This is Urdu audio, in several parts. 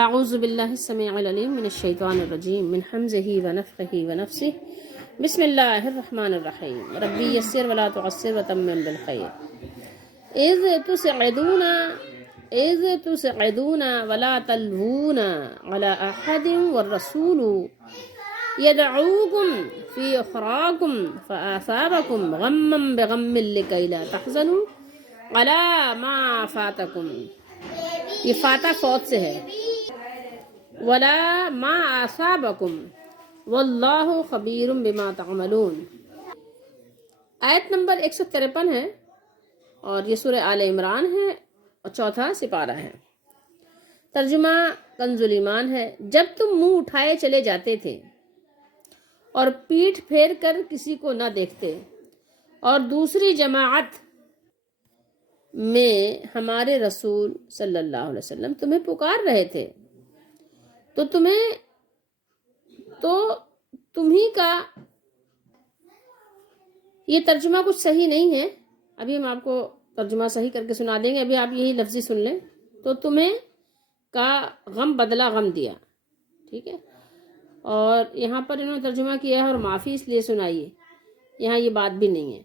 اعوذ باللہ السمیع العلیم من الشیطان الرجیم من حمزہ ونفخہ ونفثہ بسم اللہ الرحمن الرحیم ربی یسر ولا تعسر وتمم بالخیر اذ تسعدون ولا تلوون علی احد والرسول یدعوکم فی اخراکم فآثابکم غما بغم لکی لا تحزنوا علی ما فاتکم. یہ فاتح فوت سے ہے. ولا ما اصابکم واللہ خبیر بما تعملون. آیت نمبر 153 ہے اور یہ سورہ آل عمران ہے اور چوتھا سپارہ ہے. ترجمہ کنز الایمان ہے. جب تم منہ اٹھائے چلے جاتے تھے اور پیٹھ پھیر کر کسی کو نہ دیکھتے اور دوسری جماعت میں ہمارے رسول صلی اللہ علیہ وسلم تمہیں پکار رہے تھے تو تمہیں کا یہ ترجمہ کچھ صحیح نہیں ہے. ابھی ہم آپ کو ترجمہ صحیح کر کے سنا دیں گے. ابھی آپ یہی لفظی سن لیں. تو تمہیں کا غم بدلہ غم دیا. ٹھیک ہے. اور یہاں پر انہوں نے ترجمہ کیا ہے اور معافی اس لیے سنائیے. یہاں یہ بات بھی نہیں ہے.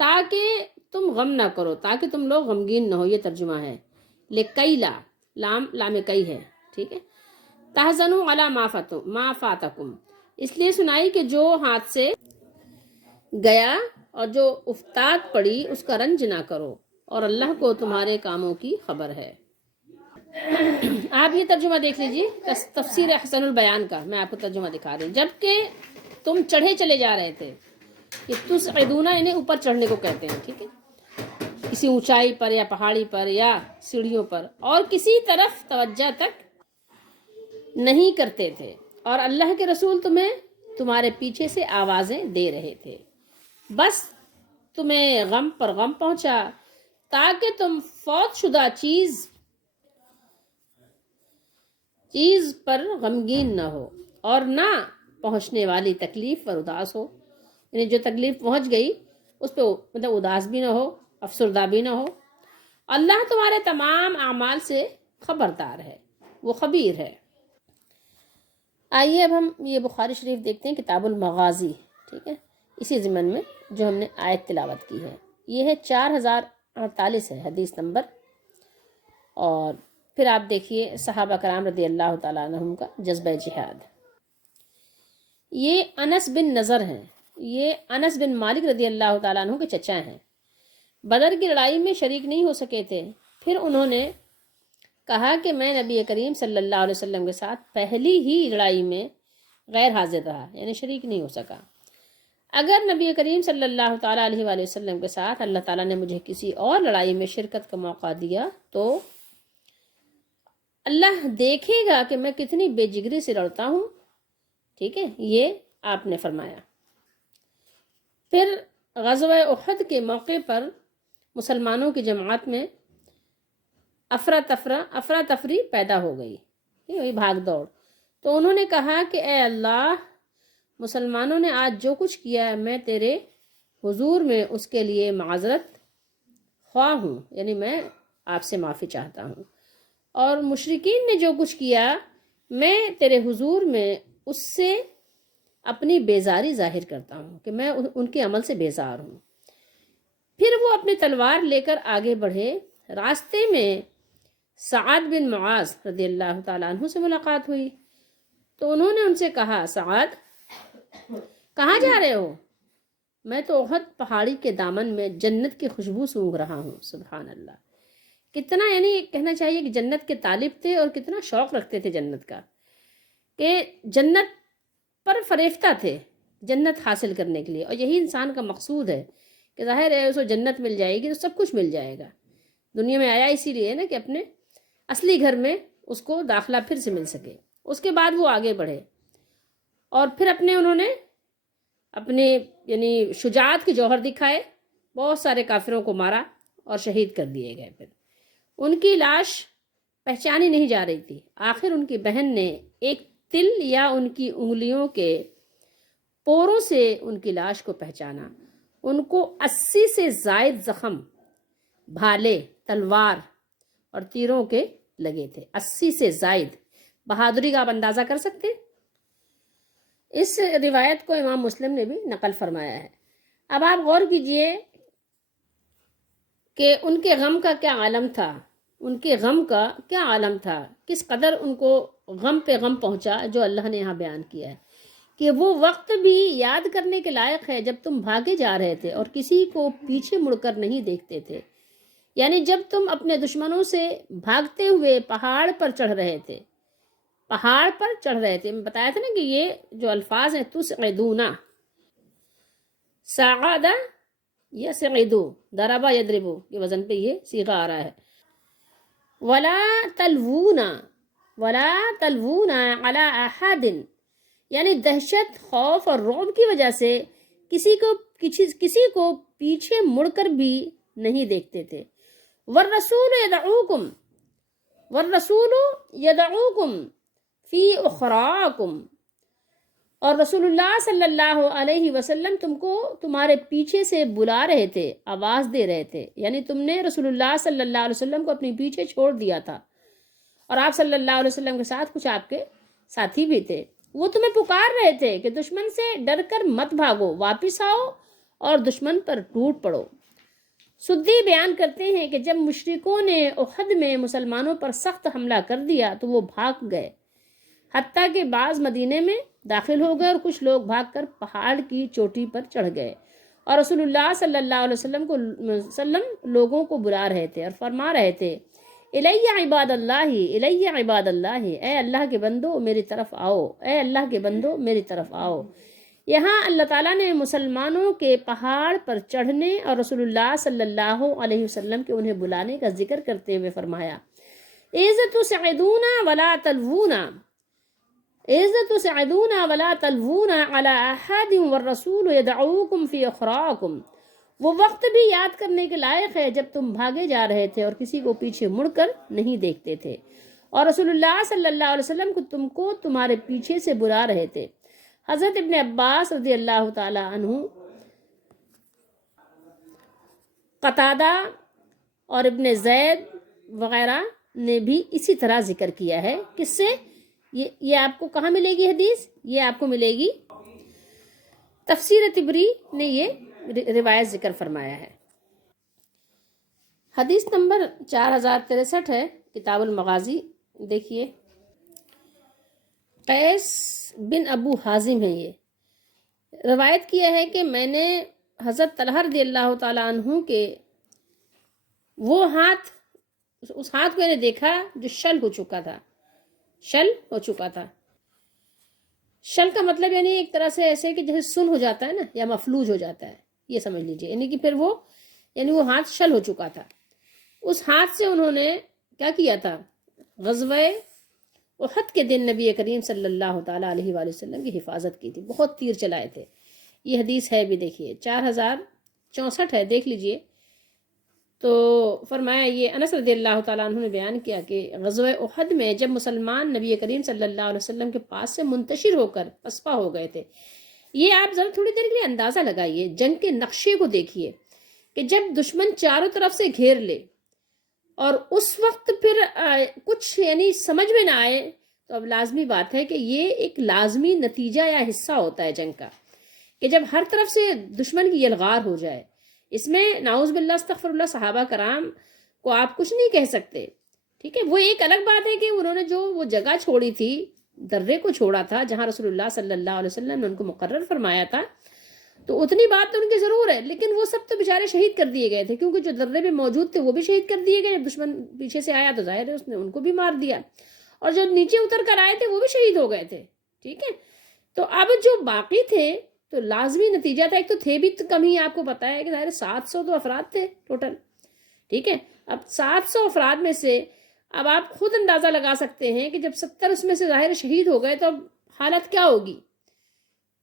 تاکہ تم غم نہ کرو، تاکہ تم لوگ غمگین نہ ہو، یہ ترجمہ ہے. لکئی لام کئی ہے. ٹھیک ہے. تحزنوا علی ما فاتکم، اس لیے سنائی کہ جو ہاتھ سے گیا اور جو افتاد پڑی اس کا رنج نہ کرو اور اللہ کو تمہارے کاموں کی خبر ہے. آپ یہ ترجمہ دیکھ لیجیے تفسیر حسن البیان کا. میں آپ کو ترجمہ دکھا رہی ہوں. جبکہ تم چڑھے چلے جا رہے تھے. یہ تسعدون انہیں اوپر چڑھنے کو کہتے ہیں. ٹھیک ہے. کسی اونچائی پر یا پہاڑی پر یا سیڑھیوں پر اور کسی طرف توجہ تک نہیں کرتے تھے اور اللہ کے رسول تمہیں تمہارے پیچھے سے آوازیں دے رہے تھے. بس تمہیں غم پر غم پہنچا تاکہ تم فوت شدہ چیز پر غمگین نہ ہو اور نہ پہنچنے والی تکلیف پر اداس ہو. یعنی جو تکلیف پہنچ گئی اس پہ مطلب اداس بھی نہ ہو، افسردہ بھی نہ ہو. اللہ تمہارے تمام اعمال سے خبردار ہے، وہ خبیر ہے. آئیے اب ہم یہ بخاری شریف دیکھتے ہیں، کتاب المغازی. ٹھیک ہے. اسی ضمن میں جو ہم نے آیت تلاوت کی ہے یہ ہے 4048 ہے حدیث نمبر. اور پھر آپ دیکھیے صحابہ کرام رضی اللہ تعالیٰ عنہم کا جذبہ جہاد. یہ انس بن نضر ہیں. یہ انس بن مالک رضی اللہ تعالیٰ عنہ کے چچا ہیں. بدر کی لڑائی میں شریک نہیں ہو سکے تھے. پھر انہوں نے کہا کہ میں نبی کریم صلی اللہ علیہ وسلم کے ساتھ پہلی ہی لڑائی میں غیر حاضر رہا، یعنی شریک نہیں ہو سکا. اگر نبی کریم صلی اللہ تعالیٰ علیہ وآلہ وسلم کے ساتھ اللہ تعالیٰ نے مجھے کسی اور لڑائی میں شرکت کا موقع دیا تو اللہ دیکھے گا کہ میں کتنی بے جگری سے لڑتا ہوں. ٹھیک ہے. یہ آپ نے فرمایا. پھر غزوہ احد کے موقع پر مسلمانوں کی جماعت میں افراتفری پیدا ہو گئی. وہی بھاگ دوڑ. تو انہوں نے کہا کہ اے اللہ، مسلمانوں نے آج جو کچھ کیا ہے میں تیرے حضور میں اس کے لیے معذرت خواہ ہوں، یعنی میں آپ سے معافی چاہتا ہوں. اور مشرکین نے جو کچھ کیا میں تیرے حضور میں اس سے اپنی بیزاری ظاہر کرتا ہوں کہ میں ان کے عمل سے بیزار ہوں. پھر وہ اپنی تلوار لے کر آگے بڑھے. راستے میں سعد بن معاذ رضی اللہ تعالیٰ عنہ سے ملاقات ہوئی. تو انہوں نے ان سے کہا، سعد کہاں جا رہے ہو؟ میں تو احد پہاڑی کے دامن میں جنت کی خوشبو سونگھ رہا ہوں. سبحان اللہ. کتنا، یعنی کہنا چاہیے کہ جنت کے طالب تھے اور کتنا شوق رکھتے تھے جنت کا، کہ جنت پر فریفتہ تھے جنت حاصل کرنے کے لیے. اور یہی انسان کا مقصود ہے کہ ظاہر ہے اس کو جنت مل جائے گی تو سب کچھ مل جائے گا. دنیا میں آیا اسی لیے نا کہ اپنے اصلی گھر میں اس کو داخلہ پھر سے مل سکے. اس کے بعد وہ آگے بڑھے اور پھر انہوں نے اپنے یعنی شجاعت کے جوہر دکھائے. بہت سارے کافروں کو مارا اور شہید کر دیے گئے. پھر ان کی لاش پہچانی نہیں جا رہی تھی. آخر ان کی بہن نے ایک تل یا ان کی انگلیوں کے پوروں سے ان کی لاش کو پہچانا. ان کو 80 سے زائد زخم بھالے، تلوار اور تیروں کے لگے تھے، 80 سے زائد۔ بہادری کا آپ اندازہ کر سکتے ہیں۔ اس روایت کو امام مسلم نے بھی نقل فرمایا ہے۔ اب آپ غور کیجئے کہ ان کے غم کا کیا عالم تھا، ان کے غم کا کیا عالم تھا، کس قدر ان کو غم پہ غم پہنچا، جو اللہ نے یہاں بیان کیا ہے کہ وہ وقت بھی یاد کرنے کے لائق ہے جب تم بھاگے جا رہے تھے اور کسی کو پیچھے مڑ کر نہیں دیکھتے تھے۔ یعنی جب تم اپنے دشمنوں سے بھاگتے ہوئے پہاڑ پر چڑھ رہے تھے، پہاڑ پر چڑھ رہے تھے۔ میں بتایا تھا نا کہ یہ جو الفاظ ہیں تسعدونا، سعادہ یا سعیدو، ضربا یضربو کے وزن پہ یہ صیغہ آ رہا ہے۔ ولا تلوونا، ولا تلوونا علی احد، یعنی دہشت، خوف اور رعب کی وجہ سے کسی کو پیچھے مڑ کر بھی نہیں دیکھتے تھے۔ والرسول یدعوکم، والرسول یدعوکم فی اخراکم، اور رسول اللہ صلی اللہ علیہ وسلم تم کو تمہارے پیچھے سے بلا رہے تھے، آواز دے رہے تھے۔ یعنی تم نے رسول اللہ صلی اللہ علیہ وسلم کو اپنے پیچھے چھوڑ دیا تھا، اور آپ صلی اللہ علیہ وسلم کے ساتھ کچھ آپ کے ساتھی بھی تھے۔ وہ تمہیں پکار رہے تھے کہ دشمن سے ڈر کر مت بھاگو، واپس آؤ اور دشمن پر ٹوٹ پڑو۔ سدی بیان کرتے ہیں کہ جب مشرکوں نے احد میں مسلمانوں پر سخت حملہ کر دیا تو وہ بھاگ گئے، حتیٰ کہ بعض مدینے میں داخل ہو گئے اور کچھ لوگ بھاگ کر پہاڑ کی چوٹی پر چڑھ گئے، اور رسول اللہ صلی اللہ علیہ وسلم لوگوں کو بلا رہے تھے اور فرما رہے تھے، الیہ عباد اللہ، الیہ عباد اللہ، اے اللہ کے بندو میری طرف آؤ، اے اللہ کے بندو میری طرف آؤ۔ یہاں اللہ تعالیٰ نے مسلمانوں کے پہاڑ پر چڑھنے اور رسول اللہ صلی اللہ علیہ وسلم کے انہیں بلانے کا ذکر کرتے ہوئے فرمایا، اذ تسعدون ولا تلوون، اذ تسعدون ولا تلوون علی احد والرسول یدعوکم فی اخراکم، وہ وقت بھی یاد کرنے کے لائق ہے جب تم بھاگے جا رہے تھے اور کسی کو پیچھے مڑ کر نہیں دیکھتے تھے، اور رسول اللہ صلی اللہ علیہ وسلم تم کو تمہارے پیچھے سے بلا رہے تھے۔ حضرت ابن عباس رضی اللہ تعالی عنہ، قتادہ اور ابن زید وغیرہ نے بھی اسی طرح ذکر کیا ہے۔ کس سے؟ یہ آپ کو کہاں ملے گی حدیث؟ یہ آپ کو ملے گی تفسیر طبری نے یہ روایت ذکر فرمایا ہے۔ حدیث نمبر 4063 ہے، کتاب المغازی۔ دیکھیے، قیس بن ابو حازم ہے، یہ روایت کیا ہے کہ میں نے حضرت طلحہ رضی اللہ تعالیٰ عنہ کے وہ ہاتھ، اس ہاتھ کو میں نے دیکھا جو شل ہو چکا تھا، شل ہو چکا تھا۔ شل کا مطلب یعنی ایک طرح سے ایسے کہ جیسے سن ہو جاتا ہے نا، یا مفلوج ہو جاتا ہے، یہ سمجھ لیجئے، یعنی کہ پھر وہ ہاتھ شل ہو چکا تھا۔ اس ہاتھ سے انہوں نے کیا کیا تھا؟ غزوہ احد کے دن نبی کریم صلی اللہ تعالیٰ علیہ وآلہ وسلم کی حفاظت کی تھی، بہت تیر چلائے تھے۔ یہ حدیث ہے بھی، دیکھیے 4064 ہے، دیکھ لیجئے۔ تو فرمایا، یہ انس رضی اللہ تعالیٰ عنہ نے بیان کیا کہ غزوہ احد میں جب مسلمان نبی کریم صلی اللہ علیہ وسلم کے پاس سے منتشر ہو کر پسپا ہو گئے تھے۔ یہ آپ ذرا تھوڑی دیر کے لیے اندازہ لگائیے، جنگ کے نقشے کو دیکھیے کہ جب دشمن چاروں طرف سے گھیر لے اور اس وقت پھر کچھ سمجھ میں نہ آئے، تو اب لازمی بات ہے کہ یہ ایک لازمی نتیجہ یا حصہ ہوتا ہے جنگ کا، کہ جب ہر طرف سے دشمن کی یلغار ہو جائے۔ اس میں نعوذ باللہ استغفر اللہ صحابہ کرام کو آپ کچھ نہیں کہہ سکتے، ٹھیک ہے۔ وہ ایک الگ بات ہے کہ انہوں نے جو وہ جگہ چھوڑی تھی، درے کو چھوڑا تھا جہاں رسول اللہ صلی اللہ علیہ وسلم نے ان کو مقرر فرمایا تھا، تو اتنی بات تو ان کی ضرور ہے، لیکن وہ سب تو بیچارے شہید کر دیے گئے تھے، کیونکہ جو درے پہ موجود تھے وہ بھی شہید کر دیے گئے۔ جب دشمن پیچھے سے آیا تو ظاہر ہے اس نے ان کو بھی مار دیا، اور جو نیچے اتر کر آئے تھے وہ بھی شہید ہو گئے تھے، ٹھیک ہے۔ تو اب جو باقی تھے تو لازمی نتیجہ تھا، ایک تو تھے بھی کم ہی، آپ کو پتا ہے کہ ظاہر 700 تو افراد تھے ٹوٹل، ٹھیک ہے۔ اب 700 افراد میں سے اب آپ خود اندازہ لگا سکتے ہیں کہ جب 70 اس میں سے ظاہر شہید ہو گئے تو اب حالت کیا ہوگی۔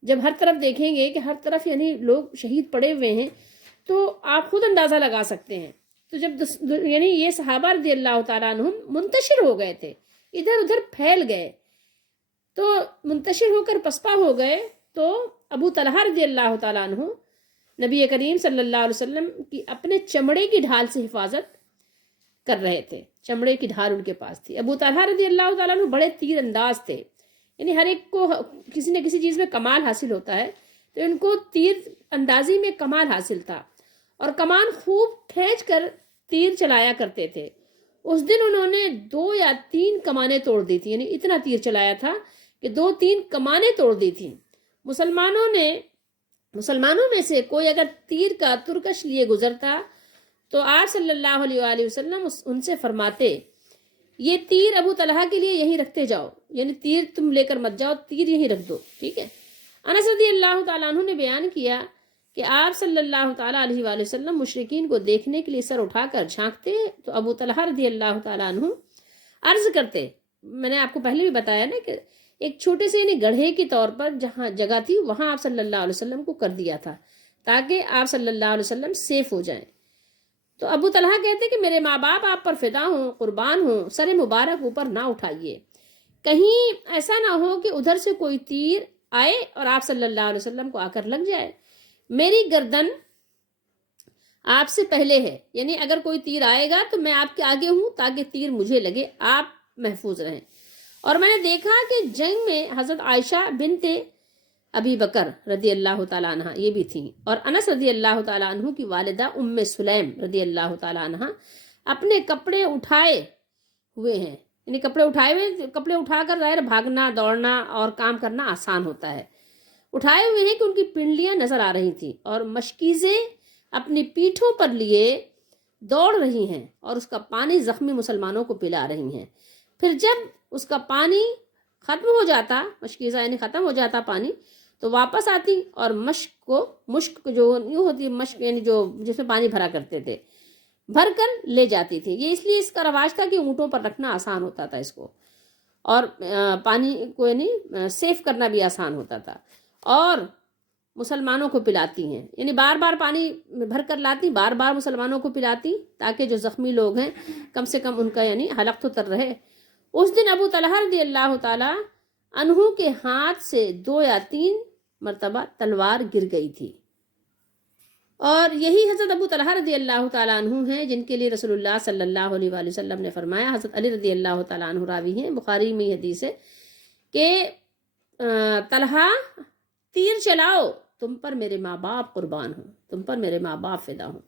جب ہر طرف دیکھیں گے کہ ہر طرف لوگ شہید پڑے ہوئے ہیں، تو آپ خود اندازہ لگا سکتے ہیں۔ تو جب یہ صحابہ رضی اللہ تعالیٰ عنہم منتشر ہو گئے تھے، ادھر ادھر پھیل گئے، تو منتشر ہو کر پسپا ہو گئے، تو ابو طلحہ رضی اللہ تعالیٰ عنہ نبی کریم صلی اللہ علیہ وسلم کی اپنے چمڑے کی ڈھال سے حفاظت کر رہے تھے، چمڑے کی ڈھال ان کے پاس تھی۔ ابو طلحہ رضی اللہ تعالیٰ عنہ بڑے تیر انداز تھے، یعنی ہر ایک کو کسی نہ کسی چیز میں کمال حاصل ہوتا ہے، تو ان کو تیر اندازی میں کمال حاصل تھا اور کمان خوب کھینچ کر تیر چلایا کرتے تھے۔ اس دن انہوں نے 2 یا 3 کمانیں توڑ دی تھی، یعنی اتنا تیر چلایا تھا کہ 2-3 کمانیں توڑ دی تھی۔ مسلمانوں میں سے کوئی اگر تیر کا ترکش لیے گزرتا تو آپ صلی اللہ علیہ وآلہ وسلم ان سے فرماتے یہ تیر ابو طلحہ کے لیے یہیں رکھتے جاؤ، یعنی تیر تم لے کر مت جاؤ، تیر یہیں رکھ دو، ٹھیک ہے۔ انس رضی اللہ تعالیٰ عنہ نے بیان کیا کہ آپ صلی اللہ تعالیٰ علیہ وآلہ وسلم مشرکین کو دیکھنے کے لیے سر اٹھا کر جھانکتے تو ابو طلحہ رضی اللہ تعالیٰ عنہ عرض کرتے، میں نے آپ کو پہلے بھی بتایا نا کہ ایک چھوٹے سے یعنی گڑھے کے طور پر جہاں جگہ تھی وہاں آپ صلی اللہ علیہ وسلم کو کر دیا تھا تاکہ آپ صلی اللہ علیہ وسلم سیف ہو جائیں۔ تو ابو طلحہ کہتے کہ میرے ماں باپ آپ پر فدا ہوں، قربان ہوں، سر مبارک اوپر نہ اٹھائیے، کہیں ایسا نہ ہو کہ ادھر سے کوئی تیر آئے اور آپ صلی اللہ علیہ وسلم کو آ کر لگ جائے۔ میری گردن آپ سے پہلے ہے، یعنی اگر کوئی تیر آئے گا تو میں آپ کے آگے ہوں تاکہ تیر مجھے لگے، آپ محفوظ رہیں۔ اور میں نے دیکھا کہ جنگ میں حضرت عائشہ بنت ابی بکر رضی اللہ تعالیٰ عنہ یہ بھی تھیں، اور انس رضی اللہ تعالیٰ عنہ کی والدہ ام سلیم رضی اللہ تعالیٰ عنہ اپنے کپڑے اٹھائے ہوئے ہیں، یعنی کپڑے اٹھا کر ظاہر بھاگنا دوڑنا اور کام کرنا آسان ہوتا ہے، اٹھائے ہوئے ہیں کہ ان کی پنڈلیاں نظر آ رہی تھیں اور مشکیزیں اپنی پیٹھوں پر لیے دوڑ رہی ہیں اور اس کا پانی زخمی مسلمانوں کو پلا رہی ہیں۔ پھر جب اس کا پانی ختم ہو جاتا، مشکیزہ یعنی ختم ہو جاتا پانی، تو واپس آتی اور مشک جو یوں ہوتی ہے، مشک یعنی جو جس میں پانی بھرا کرتے تھے، بھر کر لے جاتی تھی۔ یہ اس لیے اس کا رواج تھا کہ اونٹوں پر رکھنا آسان ہوتا تھا اس کو، اور پانی کو یعنی سیف کرنا بھی آسان ہوتا تھا، اور مسلمانوں کو پلاتی ہیں، یعنی بار بار پانی بھر کر لاتی، بار بار مسلمانوں کو پلاتی تاکہ جو زخمی لوگ ہیں کم سے کم ان کا یعنی حلق تو تر رہے۔ اس دن ابو طلحہ رضی اللہ تعالی عنہ کے ہاتھ سے 2 یا 3 مرتبہ تلوار گر گئی تھی، اور یہی حضرت ابو طلحہ رضی اللہ تعالیٰ عنہ ہیں جن کے لیے رسول اللہ صلی اللہ علیہ وآلہ وسلم نے فرمایا، حضرت علی رضی اللہ تعالیٰ عنہ راوی ہیں، بخاری میں حدیث ہے کہ طلحہ تیر چلاؤ، تم پر میرے ماں باپ قربان ہوں، تم پر میرے ماں باپ فدا ہوں۔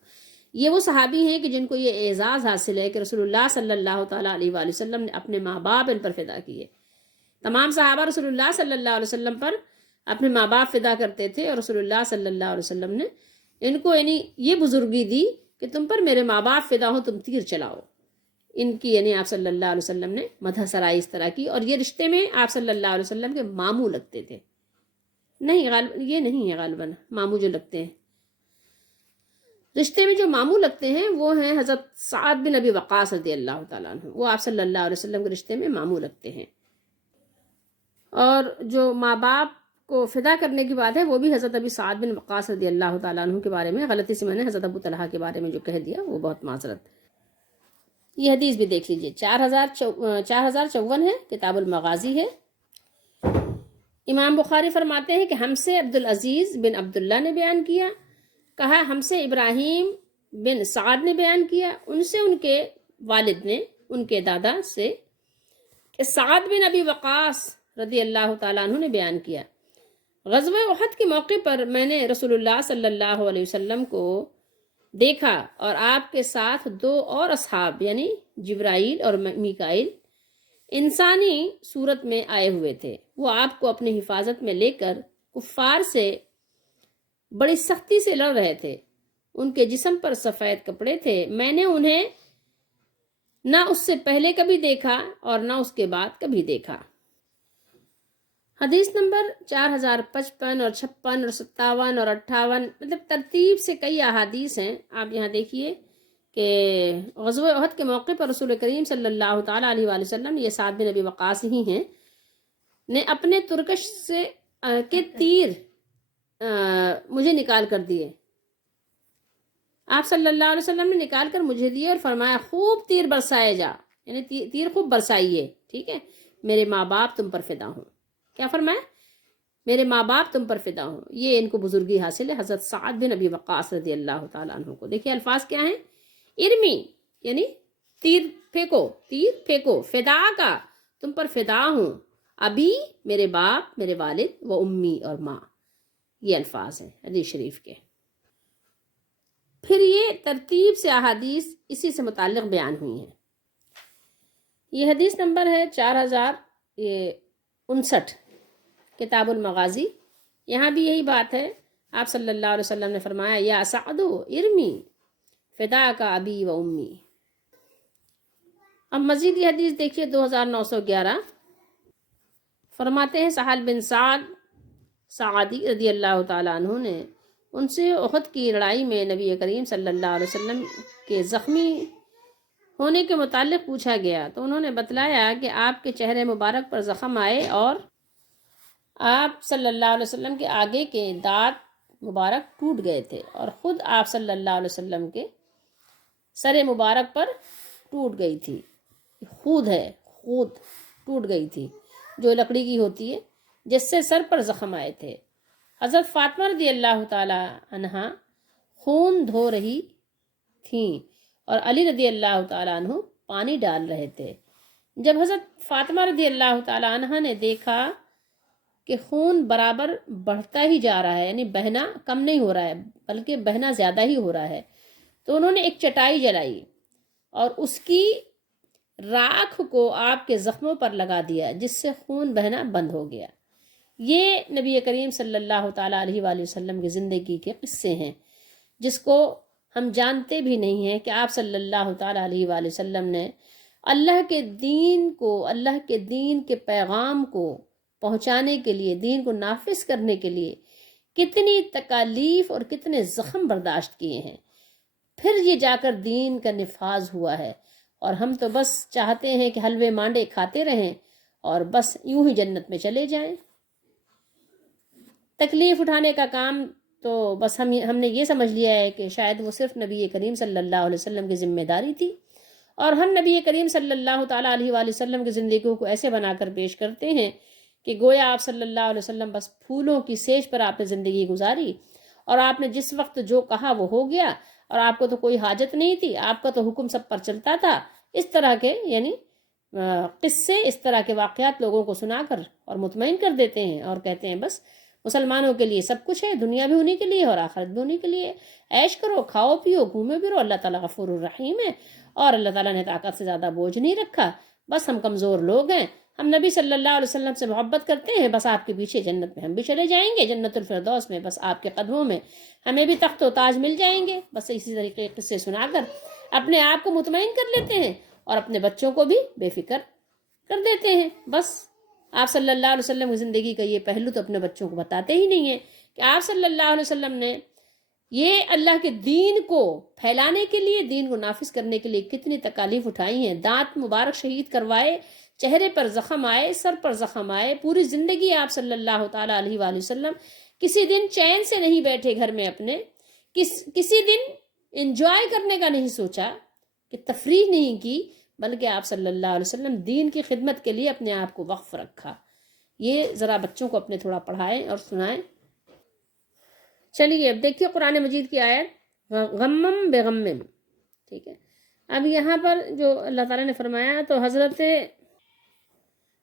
یہ وہ صحابی ہیں کہ جن کو یہ اعزاز حاصل ہے کہ رسول اللہ صلی اللہ تعالیٰ علیہ وآلہ وسلم نے اپنے ماں باپ ان پر فدا کیے۔ تمام صحابہ رسول اللہ صلی اللہ علیہ وسلم پر اپنے ماں باپ فدا کرتے تھے، اور رسول اللہ صلی اللہ علیہ وسلم نے ان کو یعنی یہ بزرگی دی کہ تم پر میرے ماں باپ فدا ہو، تم تیر چلاؤ۔ ان کی یعنی آپ صلی اللہ علیہ وسلم نے مدح سرائی اس طرح کی، اور یہ رشتے میں آپ صلی اللہ علیہ وسلم کے ماموں لگتے تھے، نہیں یہ نہیں ہے غالباً ماموں جو لگتے ہیں، رشتے میں جو ماموں لگتے ہیں وہ ہیں حضرت سعد بن ابی وقاص رضی اللہ تعالیٰ عنہ، وہ آپ صلی اللہ علیہ وسلم کے رشتے میں ماموں لگتے ہیں۔ اور جو ماں باپ کو فدا کرنے کی بات ہے وہ بھی حضرت ابی سعد بن وقاص رضی اللہ تعالیٰ عنہ کے بارے میں، غلطی سے میں نے حضرت ابو طلحہ کے بارے میں جو کہہ دیا وہ بہت معذرت۔ یہ حدیث بھی دیکھ لیجئے، 4054 ہے، کتاب المغازی ہے۔ امام بخاری فرماتے ہیں کہ ہم سے عبدالعزیز بن عبداللہ نے بیان کیا، کہا ہم سے ابراہیم بن سعد نے بیان کیا، ان سے ان کے والد نے ان کے دادا سے کہ سعد بن ابی وقاص رضی اللہ تعالیٰ عنہ نے بیان کیا، غزوہ احد کے موقع پر میں نے رسول اللہ صلی اللہ علیہ وسلم کو دیکھا اور آپ کے ساتھ 2 اور اصحاب یعنی جبرائیل اور میکائیل انسانی صورت میں آئے ہوئے تھے، وہ آپ کو اپنی حفاظت میں لے کر کفار سے بڑی سختی سے لڑ رہے تھے، ان کے جسم پر سفید کپڑے تھے، میں نے انہیں نہ اس سے پہلے کبھی دیکھا اور نہ اس کے بعد کبھی دیکھا۔ حدیث نمبر 4055 اور 56 اور 57 اور 58، مطلب ترتیب سے کئی احادیث ہیں۔ آپ یہاں دیکھیے کہ غزوہ احد کے موقع پر رسول کریم صلی اللہ تعالیٰ علیہ وآلہ وسلم، یہ سعد بن ابی وقاص ہی ہیں، نے اپنے ترکش سے کے تیر مجھے نکال کر دیے، آپ صلی اللہ علیہ وسلم نے نکال کر مجھے دیے اور فرمایا خوب تیر برسائے جا، یعنی تیر خوب برسائیے، ٹھیک ہے، میرے ماں باپ تم پر فدا ہوں۔ کیا فرمایا؟ میرے ماں باپ تم پر فدا ہوں۔ یہ ان کو بزرگی حاصل ہے حضرت سعد بن ابی وقاص رضی اللہ تعالیٰ عنہ کو۔ دیکھیے الفاظ کیا ہیں، ارمی یعنی تیر پھینکو، فدا کا تم پر فدا ہوں، ابھی میرے باپ، میرے والد، وہ امی اور ماں، یہ الفاظ ہیں حدیث شریف کے۔ پھر یہ ترتیب سے احادیث اسی سے متعلق بیان ہوئی ہیں۔ یہ حدیث نمبر ہے 4059، کتاب المغازی۔ یہاں بھی یہی بات ہے، آپ صلی اللہ علیہ وسلم نے فرمایا یا سعد ارمی فدا کا ابی و امی۔ اب مزید یہ حدیث دیکھیے 2911، فرماتے ہیں سہل بن سعدی رضی اللہ تعالیٰ عنہ نے ان سے احد کی لڑائی میں نبی کریم صلی اللہ علیہ وسلم کے زخمی ہونے کے متعلق پوچھا گیا تو انہوں نے بتلایا کہ آپ کے چہرے مبارک پر زخم آئے اور آپ صلی اللہ علیہ وسلم کے آگے کے دانت مبارک ٹوٹ گئے تھے، اور خود آپ صلی اللہ علیہ وسلم کے سر مبارک پر ٹوٹ گئی تھی، خود ٹوٹ گئی تھی جو لکڑی کی ہوتی ہے، جس سے سر پر زخم آئے تھے۔ حضرت فاطمہ رضی اللہ تعالی عنہ خون دھو رہی تھیں اور علی رضی اللہ تعالی عنہ پانی ڈال رہے تھے۔ جب حضرت فاطمہ رضی اللہ تعالی عنہ نے دیکھا کہ خون برابر بڑھتا ہی جا رہا ہے، یعنی بہنا کم نہیں ہو رہا ہے بلکہ بہنا زیادہ ہی ہو رہا ہے، تو انہوں نے ایک چٹائی جلائی اور اس کی راکھ کو آپ کے زخموں پر لگا دیا، جس سے خون بہنا بند ہو گیا۔ یہ نبی کریم صلی اللہ تعالیٰ علیہ وآلہ وسلم کی زندگی کے قصے ہیں، جس کو ہم جانتے بھی نہیں ہیں کہ آپ صلی اللہ تعالیٰ علیہ وآلہ وسلم نے اللہ کے دین کے پیغام کو پہنچانے کے لیے، دین کو نافذ کرنے کے لیے کتنی تکالیف اور کتنے زخم برداشت کیے ہیں، پھر یہ جا کر دین کا نفاذ ہوا ہے، اور ہم تو بس چاہتے ہیں کہ حلوے مانڈے کھاتے رہیں اور بس یوں ہی جنت میں چلے جائیں۔ تکلیف اٹھانے کا کام تو بس ہم نے یہ سمجھ لیا ہے کہ شاید وہ صرف نبی کریم صلی اللہ علیہ وسلم کی ذمہ داری تھی، اور ہم نبی کریم صلی اللہ تعالیٰ علیہ وآلہ وسلم کی زندگیوں کو ایسے بنا کر پیش کرتے ہیں کہ گویا آپ صلی اللہ علیہ وسلم بس پھولوں کی سیج پر آپ نے زندگی گزاری، اور آپ نے جس وقت جو کہا وہ ہو گیا، اور آپ کو تو کوئی حاجت نہیں تھی، آپ کا تو حکم سب پر چلتا تھا۔ اس طرح کے یعنی قصے، اس طرح کے واقعات لوگوں کو سنا کر اور مطمئن کر دیتے ہیں، اور کہتے ہیں بس مسلمانوں کے لیے سب کچھ ہے، دنیا بھی انہی کے لیے اور آخرت بھی انہی کے لیے، عیش کرو، کھاؤ پیو، گھومے پھرو، اللہ تعالیٰ غفور الرحیم ہے، اور اللہ تعالیٰ نے طاقت سے زیادہ بوجھ نہیں رکھا، بس ہم کمزور لوگ ہیں، ہم نبی صلی اللہ علیہ وسلم سے محبت کرتے ہیں، بس آپ کے پیچھے جنت میں ہم بھی چلے جائیں گے، جنت الفردوس میں بس آپ کے قدموں میں ہمیں بھی تخت و تاج مل جائیں گے۔ بس اسی طریقے کے قصے سنا کر اپنے آپ کو مطمئن کر لیتے ہیں اور اپنے بچوں کو بھی بے فکر کر دیتے ہیں۔ بس آپ صلی اللہ علیہ وسلم کی زندگی کا یہ پہلو تو اپنے بچوں کو بتاتے ہی نہیں ہیں کہ آپ صلی اللہ علیہ وسلم نے یہ اللہ کے دین کو پھیلانے کے لیے، دین کو نافذ کرنے کے لیے کتنی تکالیف اٹھائی ہیں، دانت مبارک شہید کروائے، چہرے پر زخم آئے، سر پر زخم آئے، پوری زندگی آپ صلی اللہ تعالیٰ علیہ وآلہ وسلم کسی دن چین سے نہیں بیٹھے گھر میں اپنے، کسی دن انجوائے کرنے کا نہیں سوچا، کہ تفریح نہیں کی، بلکہ آپ صلی اللہ علیہ وسلم دین کی خدمت کے لیے اپنے آپ کو وقف رکھا۔ یہ ذرا بچوں کو اپنے تھوڑا پڑھائیں اور سنائیں۔ چلیے اب دیکھیے قرآن مجید کی آیت غمم بغمم، ٹھیک ہے۔ اب یہاں پر جو اللہ تعالیٰ نے فرمایا تو حضرت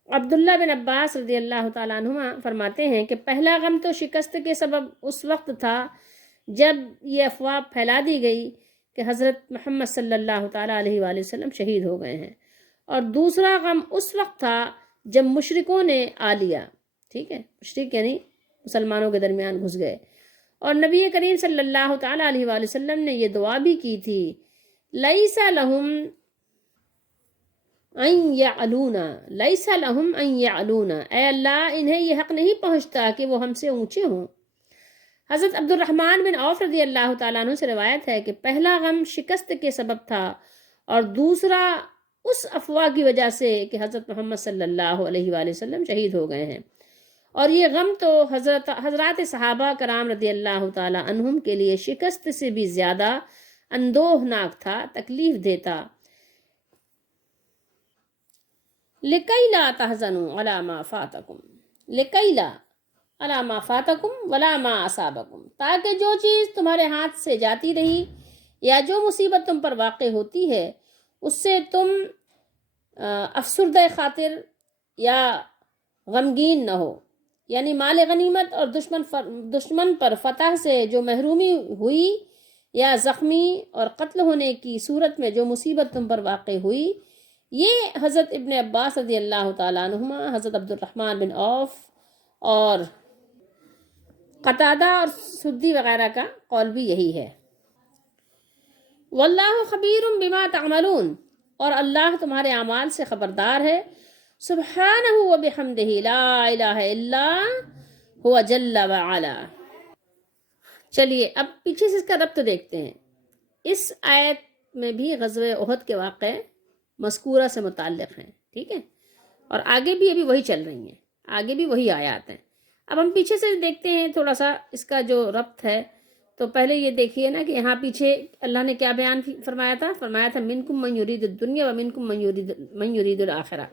عبداللہ بن عباس رضی اللہ تعالیٰ عنہما فرماتے ہیں کہ پہلا غم تو شکست کے سبب اس وقت تھا جب یہ افواہ پھیلا دی گئی کہ حضرت محمد صلی اللہ تعالیٰ علیہ وآلہ وسلم شہید ہو گئے ہیں، اور دوسرا غم اس وقت تھا جب مشرکوں نے آ لیا، ٹھیک ہے، مشرک یعنی مسلمانوں کے درمیان گھس گئے، اور نبی کریم صلی اللہ تعالیٰ علیہ وآلہ وسلم نے یہ دعا بھی کی تھی لیس لہم ان یعلونا، لیس لہم ان یعلونا، اے اللہ انہیں یہ حق نہیں پہنچتا کہ وہ ہم سے اونچے ہوں۔ حضرت عبد الرحمن بن عوف رضی اللہ تعالیٰ عنہ سے روایت ہے کہ پہلا غم شکست کے سبب تھا، اور دوسرا اس افواہ کی وجہ سے کہ حضرت محمد صلی اللہ علیہ وآلہ وسلم شہید ہو گئے ہیں، اور یہ غم تو حضرات صحابہ کرام رضی اللہ تعالیٰ عنہم کے لیے شکست سے بھی زیادہ اندوہناک تھا، تکلیف دیتا۔ لِكَيْ لَا تَحْزَنُوا عَلَى مَا فَاتَكُمْ لِكَيْ لَا عَلَى مَا فَاتَكُمْ وَلَا مَا أَصَابَكُمْ، تاکہ جو چیز تمہارے ہاتھ سے جاتی رہی یا جو مصیبت تم پر واقع ہوتی ہے اس سے تم افسردہ خاطر یا غمگین نہ ہو. یعنی مال غنیمت اور دشمن پر فتح سے جو محرومی ہوئی یا زخمی اور قتل ہونے کی صورت میں جو مصیبت تم پر واقع ہوئی، یہ حضرت ابن عباس رضی اللہ تعالیٰ عنہما، حضرت عبد الرحمن بن عوف اور قتادہ اور سدی وغیرہ کا قول بھی یہی ہے. واللہ خبیر بما تعملون، اور اللہ تمہارے اعمال سے خبردار ہے. سبحانہ و بحمدہ لا الہ الا ہوا جل وعلا. چلیے اب پیچھے سے اس کا ربط دیکھتے ہیں. اس آیت میں بھی غزوہ احد کے واقعے مذکورہ سے متعلق ہیں، ٹھیک ہے، اور آگے بھی ابھی وہی چل رہی ہیں، آگے بھی وہی آیات ہیں. اب ہم پیچھے سے دیکھتے ہیں تھوڑا سا اس کا جو ربط ہے. تو پہلے یہ دیکھیے نا کہ یہاں پیچھے اللہ نے کیا بیان فرمایا تھا منکم من یرید الدنیا و منکم من یرید الآخرہ.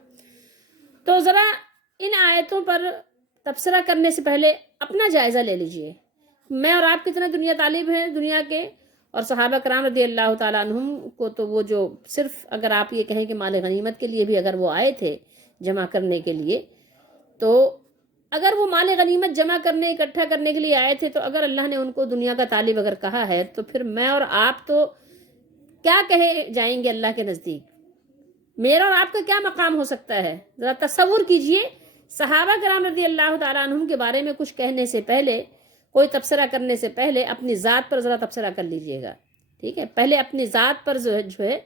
تو ذرا ان آیتوں پر تبصرہ کرنے سے پہلے اپنا جائزہ لے لیجئے. میں اور آپ کتنا دنیا طالب ہیں دنیا کے، اور صحابہ کرام رضی اللہ تعالیٰ عنہم کو تو وہ جو صرف اگر آپ یہ کہیں کہ مال غنیمت کے لیے بھی اگر وہ آئے تھے جمع کرنے کے لیے، تو اگر وہ مال غنیمت جمع کرنے اکٹھا کرنے کے لیے آئے تھے، تو اگر اللہ نے ان کو دنیا کا طالب اگر کہا ہے، تو پھر میں اور آپ تو کیا کہے جائیں گے اللہ کے نزدیک؟ میرا اور آپ کا کیا مقام ہو سکتا ہے؟ ذرا تصور کیجئے. صحابہ کرام رضی اللہ تعالیٰ عنہم کے بارے میں کچھ کہنے سے پہلے، کوئی تبصرہ کرنے سے پہلے اپنی ذات پر ذرا تبصرہ کر لیجئے گا، ٹھیک ہے؟ پہلے اپنی ذات پر جو ہے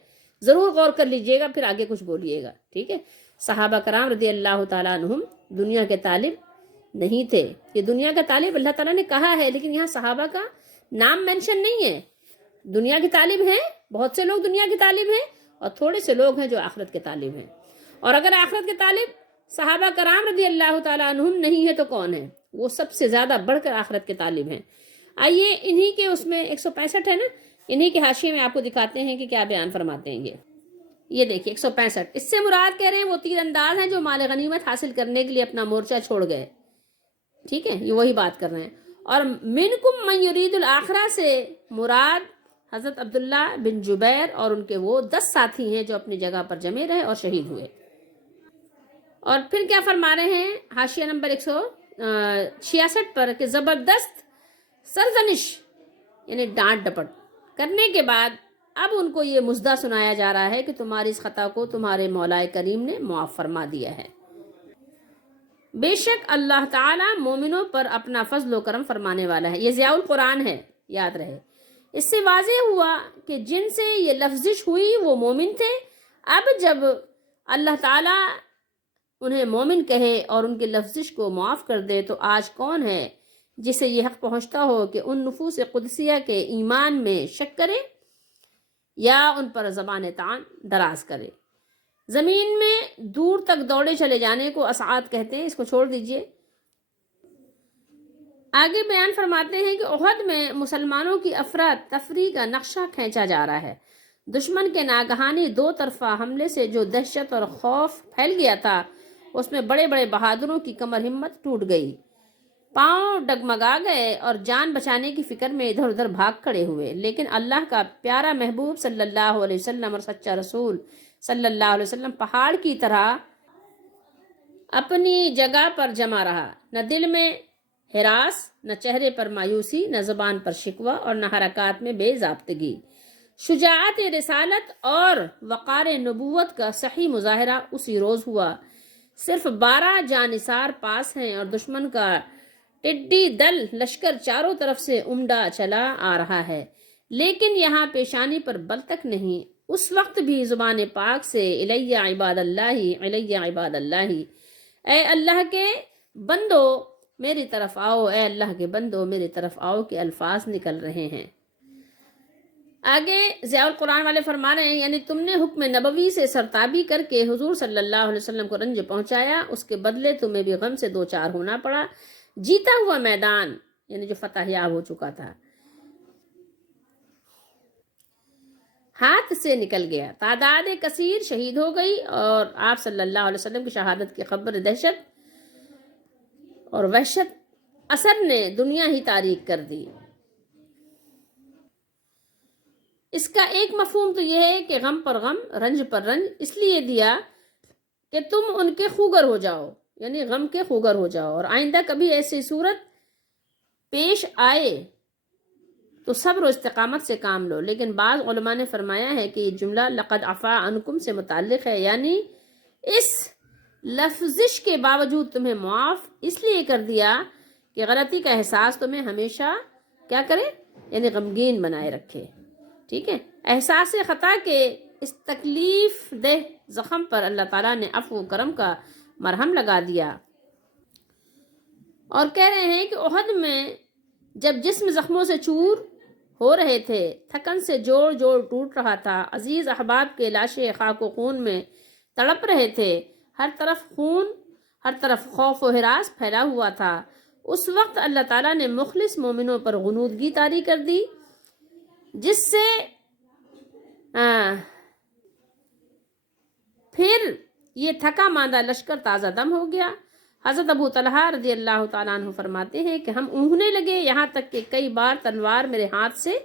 ضرور غور کر لیجئے گا، پھر آگے کچھ بولیے گا، ٹھیک ہے؟ صحابہ کرام رضی اللہ تعالیٰ عنہم دنیا کے طالب نہیں تھے. یہ دنیا کا طالب اللہ تعالیٰ نے کہا ہے، لیکن یہاں صحابہ کا نام مینشن نہیں ہے. دنیا کے طالب ہیں، بہت سے لوگ دنیا کے طالب ہیں، اور تھوڑے سے لوگ ہیں جو آخرت کے طالب ہیں. اور اگر آخرت کے طالب صحابہ کرام رضی اللہ تعالیٰ عنہم نہیں ہے تو کون ہے؟ وہ سب سے زیادہ بڑھ کر آخرت کے طالب ہیں. آئیے انہی کے اس میں 165 ہے نا، انہی کے حاشیے میں آپ کو دکھاتے ہیں کہ کیا بیان فرماتے ہیں. یہ دیکھیے 165. اس سے مراد کہہ رہے ہیں وہ تیر انداز ہیں جو مال غنیمت حاصل کرنے کے لیے اپنا مورچہ چھوڑ گئے، ٹھیک ہے؟ یہ وہی بات کر رہے ہیں. اور منکم من یرید الآخرہ سے مراد حضرت عبداللہ بن جبیر اور ان کے وہ 10 ساتھی ہیں جو اپنی جگہ پر جمے رہے اور شہید ہوئے. اور پھر کیا فرما رہے ہیں حاشیہ نمبر 166 پر کہ زبردست سرزنش یعنی ڈانٹ ڈپٹ کرنے کے بعد اب ان کو یہ مژدہ سنایا جا رہا ہے کہ تمہاری اس خطا کو تمہارے مولا کریم نے معاف فرما دیا ہے. بے شک اللہ تعالیٰ مومنوں پر اپنا فضل و کرم فرمانے والا ہے. یہ ضیاء القرآن ہے، یاد رہے. اس سے واضح ہوا کہ جن سے یہ لفظش ہوئی وہ مومن تھے. اب جب اللہ تعالیٰ انہیں مومن کہے اور ان کے لفظش کو معاف کر دے، تو آج کون ہے جسے یہ حق پہنچتا ہو کہ ان نفوس قدسیہ کے ایمان میں شک کرے یا ان پر زبان طعن دراز کرے. زمین میں دور تک دوڑے چلے جانے کو اصعاد کہتے ہیں، اس کو چھوڑ دیجئے. آگے بیان فرماتے ہیں کہ احد میں مسلمانوں کی افراد تفریح کا نقشہ کھینچا جا رہا ہے. دشمن کے ناگہانی دو طرفہ حملے سے جو دہشت اور خوف پھیل گیا تھا، اس میں بڑے بڑے بہادروں کی کمر ہمت ٹوٹ گئی، پاؤں ڈگمگا گئے اور جان بچانے کی فکر میں ادھر ادھر بھاگ کھڑے ہوئے. لیکن اللہ کا پیارا محبوب صلی اللہ علیہ وسلم اور سچا رسول صلی اللہ علیہ وسلم پہاڑ کی طرح اپنی جگہ پر جمع رہا. نہ دل میں ہراس، نہ چہرے پر مایوسی، نہ زبان پر شکوہ اور نہ حرکات میں بے ضابطگی. شجاعت رسالت اور وقار نبوت کا صحیح مظاہرہ اسی روز ہوا. صرف 12 جانثار پاس ہیں اور دشمن کا ٹڈی دل لشکر چاروں طرف سے عمدہ چلا آ رہا ہے، لیکن یہاں پیشانی پر بل تک نہیں. اس وقت بھی زبان پاک سے الیہ عباد اللہ، الیہ عباد اللہ، اے اللہ کے بندو میری طرف آؤ، اے اللہ کے بندو میری طرف آؤ کے الفاظ نکل رہے ہیں. آگے ضیاء القرآن والے فرما رہے ہیں یعنی تم نے حکم نبوی سے سرتابی کر کے حضور صلی اللہ علیہ وسلم کو رنج پہنچایا، اس کے بدلے تمہیں بھی غم سے 2 4 ہونا پڑا. جیتا ہوا میدان یعنی جو فتح یاب ہو چکا تھا ہاتھ سے نکل گیا، تعداد کثیر شہید ہو گئی، اور آپ صلی اللہ علیہ وسلم کی شہادت کی خبر دہشت اور وحشت اثر نے دنیا ہی تاریک کر دی. اس کا ایک مفہوم تو یہ ہے کہ غم پر غم، رنج پر رنج اس لیے دیا کہ تم ان کے خوگر ہو جاؤ، یعنی غم کے خوگر ہو جاؤ، اور آئندہ کبھی ایسی صورت پیش آئے تو صبر و استقامت سے کام لو۔ لیکن بعض علماء نے فرمایا ہے کہ یہ جملہ لقد عفا عنکم سے متعلق ہے، یعنی اس لفظش کے باوجود تمہیں معاف اس لیے کر دیا کہ غلطی کا احساس تمہیں ہمیشہ کیا کرے، یعنی غمگین بنائے رکھے، ٹھیک ہے۔ احساس خطا کے اس تکلیف دہ زخم پر اللہ تعالیٰ نے عفو و کرم کا مرہم لگا دیا، اور کہہ رہے ہیں کہ احد میں جب جسم زخموں سے چور ہو رہے تھے، تھکن سے جوڑ جوڑ ٹوٹ رہا تھا، عزیز احباب کے لاشیں خاک و خون میں تڑپ رہے تھے، ہر طرف خون، ہر طرف خوف و ہراس پھیلا ہوا تھا، اس وقت اللہ تعالیٰ نے مخلص مومنوں پر غنودگی طاری کر دی، جس سے پھر یہ تھکا ماندہ لشکر تازہ دم ہو گیا۔ حضرت ابو طلحہ رضی اللہ تعالیٰ عنہ فرماتے ہیں کہ ہم اونگنے لگے، یہاں تک کہ کئی بار تلوار میرے ہاتھ سے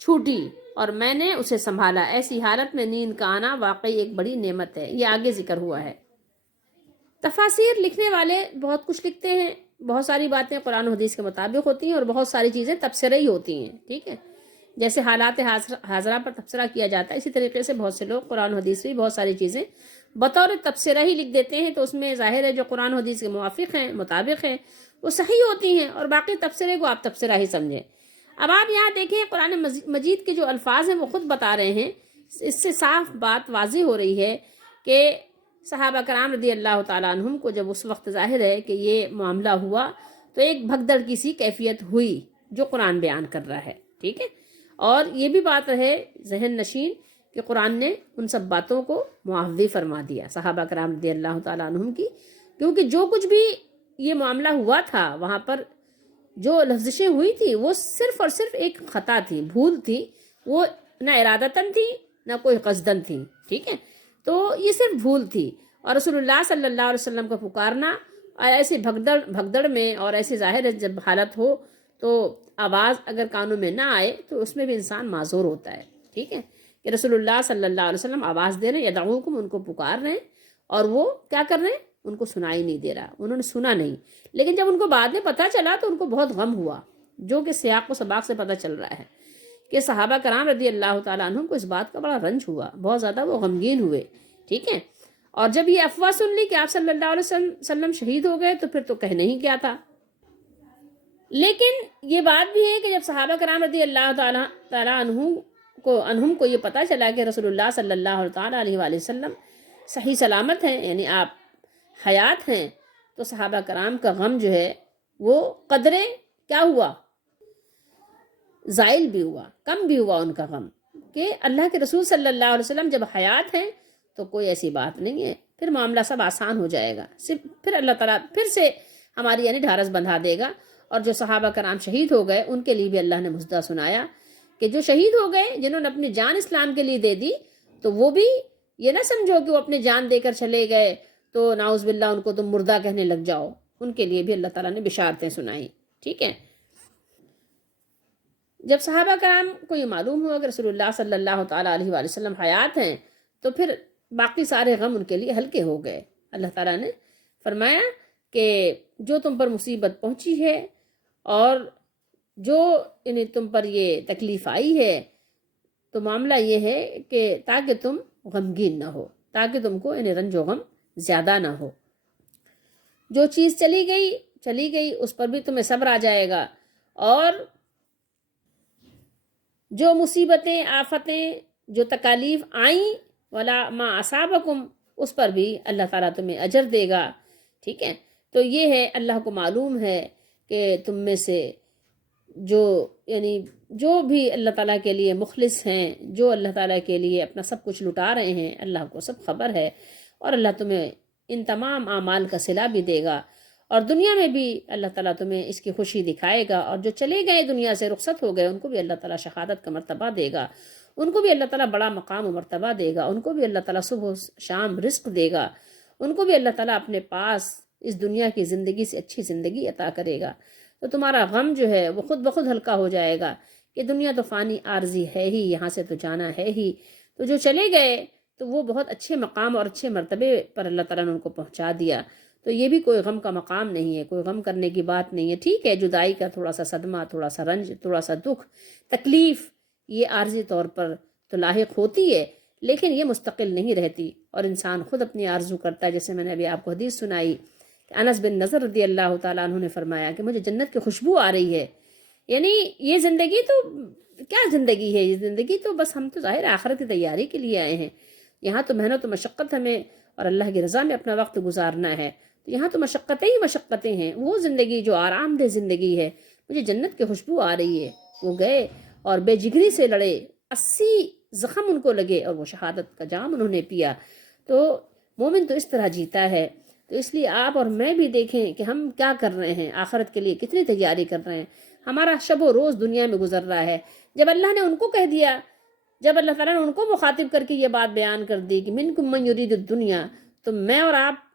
چھوٹی اور میں نے اسے سنبھالا۔ ایسی حالت میں نیند کا آنا واقعی ایک بڑی نعمت ہے۔ یہ آگے ذکر ہوا ہے۔ تفاسیر لکھنے والے بہت کچھ لکھتے ہیں، بہت ساری باتیں قرآن و حدیث کے مطابق ہوتی ہیں اور بہت ساری چیزیں تبصرہ ہی ہوتی ہیں، ٹھیک ہے۔ جیسے حالات حاضرہ پر تبصرہ کیا جاتا ہے، اسی طریقے سے بہت سے لوگ قرآن و حدیث میں بہت ساری چیزیں بطور تبصرہ ہی لکھ دیتے ہیں، تو اس میں ظاہر ہے جو قرآن و حدیث کے موافق ہیں، مطابق ہیں، وہ صحیح ہوتی ہیں، اور باقی تبصرے کو آپ تبصرہ ہی سمجھیں۔ اب آپ یہاں دیکھیں قرآن مجید کے جو الفاظ ہیں وہ خود بتا رہے ہیں، اس سے صاف بات واضح ہو رہی ہے کہ صحابہ کرام رضی اللہ تعالیٰ عنہم کو جب اس وقت ظاہر ہے کہ یہ معاملہ ہوا تو ایک بھگدڑ کی سی کیفیت ہوئی جو قرآن بیان کر رہا ہے، ٹھیک ہے۔ اور یہ بھی بات رہے ذہن نشین کہ قرآن نے ان سب باتوں کو معافی فرما دیا صحابہ کرام رضی اللہ تعالیٰ عنہم کی، کیونکہ جو کچھ بھی یہ معاملہ ہوا تھا وہاں پر جو لفزشیں ہوئی تھی وہ صرف اور صرف ایک خطا تھی، بھول تھی، وہ نہ ارادتاً تھی نہ کوئی قصدن تھی، ٹھیک ہے۔ تو یہ صرف بھول تھی، اور رسول اللہ صلی اللہ علیہ وسلم کو پکارنا اور ایسے بھگدڑ میں اور ایسے ظاہر جب حالت ہو تو آواز اگر کانوں میں نہ آئے تو اس میں بھی انسان معذور ہوتا ہے، ٹھیک ہے، کہ رسول اللہ صلی اللہ علیہ وسلم آواز دے رہے ہیں، یدعوکم، ان کو پکار رہے ہیں، اور وہ کیا کر رہے ہیں، ان کو سنائی نہیں دے رہا، انہوں نے سنا نہیں۔ لیکن جب ان کو بعد میں پتہ چلا تو ان کو بہت غم ہوا، جو کہ سیاق و سباق سے پتہ چل رہا ہے کہ صحابہ کرام رضی اللہ تعالیٰ عنہم کو اس بات کا بڑا رنج ہوا، بہت زیادہ وہ غمگین ہوئے، ٹھیک ہے۔ اور جب یہ افواہ سن لی کہ آپ صلی اللہ علیہ وسلم شہید ہو گئے تو پھر تو کہنے ہی کیا تھا۔ لیکن یہ بات بھی ہے کہ جب صحابہ کرام رضی اللہ تعالیٰ عنہم کو یہ پتہ چلا کہ رسول اللہ صلی اللہ تعالیٰ علیہ وآلہ وسلم صحیح سلامت ہیں، یعنی آپ حیات ہیں، تو صحابہ کرام کا غم جو ہے وہ قدرے کیا ہوا، زائل بھی ہوا، کم بھی ہوا ان کا غم، کہ اللہ کے رسول صلی اللہ علیہ وسلم جب حیات ہیں تو کوئی ایسی بات نہیں ہے، پھر معاملہ سب آسان ہو جائے گا، صرف پھر اللہ تعالیٰ پھر سے ہماری یعنی ڈھارس بندھا دے گا۔ اور جو صحابہ کرام شہید ہو گئے ان کے لیے بھی اللہ نے مژدہ سنایا کہ جو شہید ہو گئے، جنہوں نے اپنی جان اسلام کے لیے دے دی، تو وہ بھی یہ نہ سمجھو کہ وہ اپنی جان دے کر چلے گئے تو نعوذ باللہ ان کو تم مردہ کہنے لگ جاؤ، ان کے لیے بھی اللہ تعالیٰ نے بشارتیں سنائیں، ٹھیک ہے۔ جب صحابہ کرام کو یہ معلوم ہوا کہ رسول اللہ صلی اللہ تعالیٰ علیہ وآلہ وسلم حیات ہیں تو پھر باقی سارے غم ان کے لیے ہلکے ہو گئے۔ اللہ تعالیٰ نے فرمایا کہ جو تم پر مصیبت پہنچی ہے اور جو یعنی تم پر یہ تکلیف آئی ہے تو معاملہ یہ ہے کہ تاکہ تم غمگین نہ ہو، تاکہ تم کو یعنی رنج و غم زیادہ نہ ہو۔ جو چیز چلی گئی اس پر بھی تمہیں صبر آ جائے گا، اور جو مصیبتیں، آفتیں، جو تکالیف آئیں ولا ما اصابکم، اس پر بھی اللہ تعالیٰ تمہیں اجر دے گا، ٹھیک ہے۔ تو یہ ہے اللہ کو معلوم ہے کہ تم میں سے جو بھی اللہ تعالیٰ کے لیے مخلص ہیں، جو اللہ تعالیٰ کے لیے اپنا سب کچھ لٹا رہے ہیں، اللہ کو سب خبر ہے، اور اللہ تمہیں ان تمام اعمال کا صلہ بھی دے گا، اور دنیا میں بھی اللہ تعالیٰ تمہیں اس کی خوشی دکھائے گا، اور جو چلے گئے دنیا سے رخصت ہو گئے ان کو بھی اللہ تعالیٰ شہادت کا مرتبہ دے گا، ان کو بھی اللہ تعالیٰ بڑا مقام و مرتبہ دے گا، ان کو بھی اللہ تعالیٰ صبح و شام رزق دے گا، ان کو بھی اللہ تعالیٰ اپنے پاس اس دنیا کی زندگی سے اچھی زندگی عطا کرے گا۔ تو تمہارا غم جو ہے وہ خود بخود ہلکا ہو جائے گا کہ دنیا تو فانی عارضی ہے ہی، یہاں سے تو جانا ہے ہی. تو جو چلے گئے تو وہ بہت اچھے مقام اور اچھے مرتبے پر اللہ تعالیٰ نے ان کو پہنچا دیا. تو یہ بھی کوئی غم کا مقام نہیں ہے، کوئی غم کرنے کی بات نہیں ہے. ٹھیک ہے، جدائی کا تھوڑا سا صدمہ، تھوڑا سا رنج، تھوڑا سا دکھ، تکلیف، یہ عارضی طور پر تو لاحق ہوتی ہے، لیکن یہ مستقل نہیں رہتی، اور انسان خود اپنی آرزو کرتا ہے. جیسے میں نے ابھی آپ کو حدیث سنائی کہ انس بن نضر رضی اللہ تعالیٰ عنہ نے فرمایا کہ مجھے جنت کی خوشبو آ رہی ہے. یعنی یہ زندگی تو کیا زندگی ہے، یہ زندگی تو بس ہم تو ظاہر آخرت کی تیاری کے لیے آئے ہیں. یہاں تو محنت و مشقت ہمیں اور اللہ کی رضا میں اپنا وقت گزارنا ہے. تو یہاں تو مشقتیں ہی مشقتیں ہیں. وہ زندگی جو آرام دہ زندگی ہے، مجھے جنت کی خوشبو آ رہی ہے. وہ گئے اور بے جگری سے لڑے، 80 زخم ان کو لگے اور وہ شہادت کا جام انہوں نے پیا. تو مومن تو اس طرح جیتا ہے. تو اس لیے آپ اور میں بھی دیکھیں کہ ہم کیا کر رہے ہیں، آخرت کے لیے کتنی تیاری کر رہے ہیں. ہمارا شب و روز دنیا میں گزر رہا ہے. جب اللہ نے ان کو کہہ دیا، جب اللہ تعالیٰ نے ان کو مخاطب کر کے یہ بات بیان کر دی کہ منکم من یرید الدنیا، تو میں اور آپ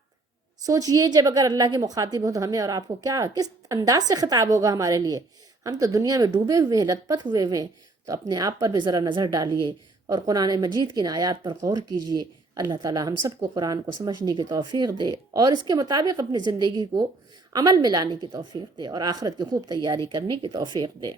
سوچئے جب اگر اللہ کے مخاطب ہو تو ہمیں اور آپ کو کیا کس انداز سے خطاب ہوگا ہمارے لیے. ہم تو دنیا میں ڈوبے ہوئے ہیں، لت پت ہوئے ہوئے ہیں. تو اپنے آپ پر بھی ذرا نظر ڈالیے اور قرآن مجید کی آیات پر غور کیجئے. اللہ تعالیٰ ہم سب کو قرآن کو سمجھنے کی توفیق دے اور اس کے مطابق اپنی زندگی کو عمل میں لانے کی توفیق دے اور آخرت کی خوب تیاری کرنے کی توفیق دے.